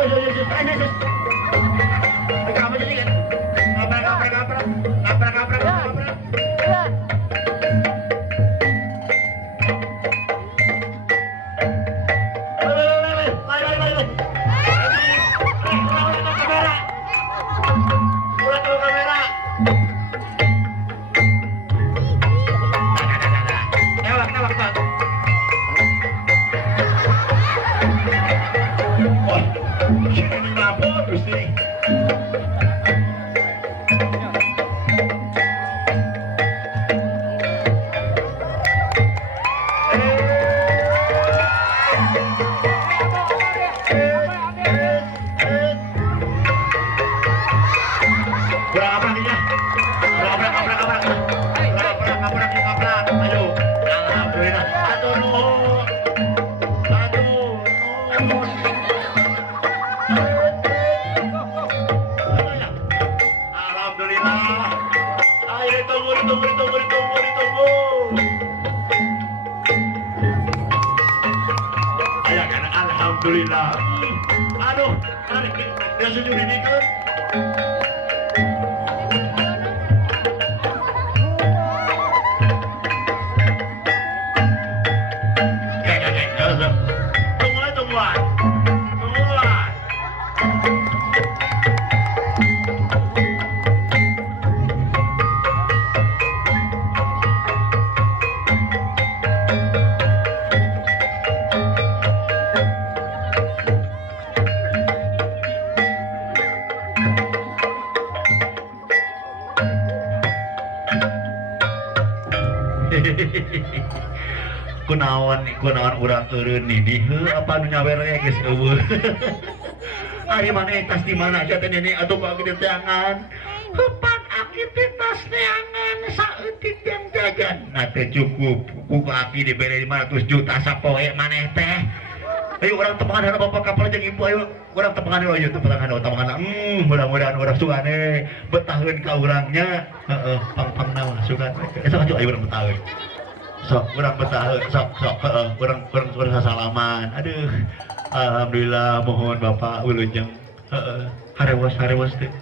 Kamu jadi kan? Ngaprak. Alhamdulillah. Aduh, dia sujud ini kan. Tungguan. Kunaon urang eureun nini apa nu nyawer geus eueuh. Ari maneh tas di mana aja teh nini atuh ku aki teangan. Hepan aki tas neangan saeutik yang jajan. Nah teh cukup ku aki dibere 500 juta sapoe maneh teh. Ayo urang tepangan bapak kapal jeung ibu ayo urang tepangan ieu tepangan mudah-mudahan urang sugane betaheun ka urangnya. Heeh pang naon sugan. Esok aja ayo urang betaheun. Sok kurang betah sok kurang salaman. Aduh alhamdulillah mohon bapak ulujeng harewas teh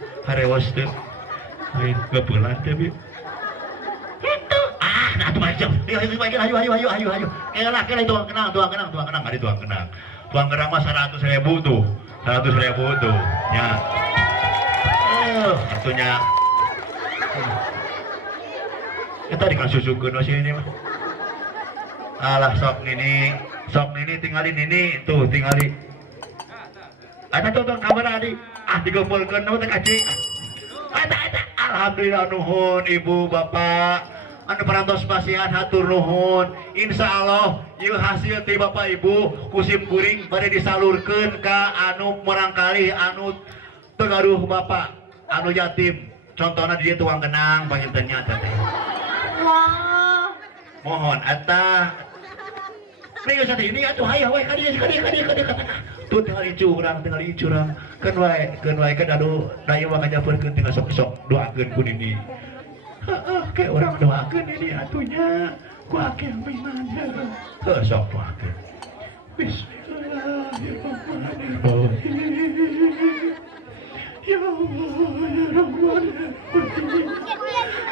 ngepelan teh bi itu nah atuh macam ayo kelah tuang kenang ada tuang kenang mah 100.000 tuh ya atunya eta dikasih susukeun we sini mah. Alah sok nini tinggalin ini tuh tinggalin. Ada tonton kamera di dikumpulkan nama teh kaci. Ada alhamdulillah nuhun ibu bapak anu parantos pasihan hatur nuhun. Insyaallah ieu hasil ti bapak ibu kusim kuring bade disalurkeun ka anu murangkali anu teu gaduh bapak anu yatim. Contohna dia tuang kenang pangintennya teh. Wah. Mohon eta Nih saat ini atuh hayah we kadieu tuh tinggal curang kan wae kan aduh daya mah ngajapeurkeun tinggal sok doakeun ku nini. Heeh kayak urang doakeun ini atunya ku akeh minanya. Heuh sok doakeun. Bismillahirrahmanirrahim. Ya Allah ya Rahman.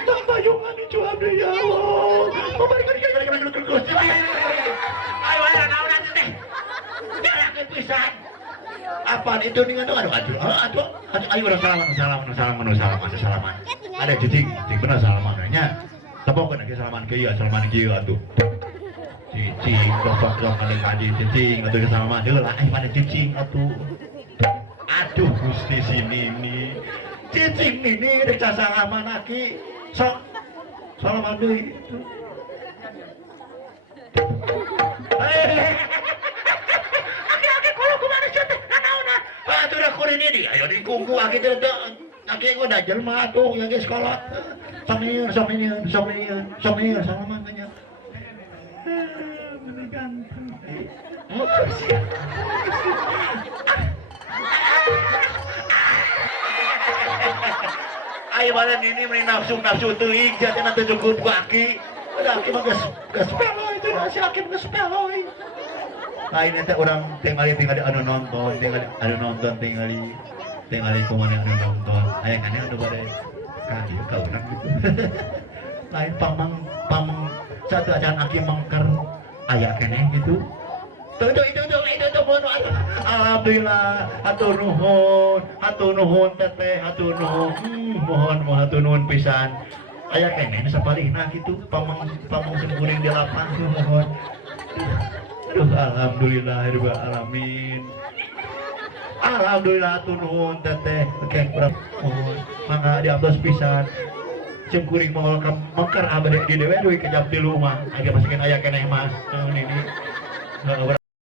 Tambayungan itu abdi ya Allah. Memberikan apaan itu nih aduh ayo udah salaman ada cicing bener salamannya tepok lagi salaman ke atuh cicing kosok kali kaji cicing atau ke salaman deh lah mana cicing aduh gusti sini nih cicing ini dek salaman lagi sok salaman deh ini dia, ayo dikungku aki teh udah jelma tuh yang ke sekolah. Sok ini salaman tanya. Mana ganteng. Ayo badan ini meni nafsu teuing jatena teu cukup ku aki. Udah aki mah geus pelo itu si aki geus pelo. lain eta orang tingali anu nonton tingali kumaha anu nonton aya kan anu bade ka urang gitu lain pamang satu acan aki mangker aya keneh gitu itu alhamdulillah hatur nuhun teteh hatur nuhun mohon hatur nuhun pisan aya keneh sapalihna gitu pamang sempurning di lapang mohon aduh alhamdulillahirabbil alamin alhamdulillah hatur nuhun teteh oke urang mohon mangga diaptos pisan cengkuring mau mangkar abade di dewe duit ke jam 3 mah age masikeun aya keneh mah ini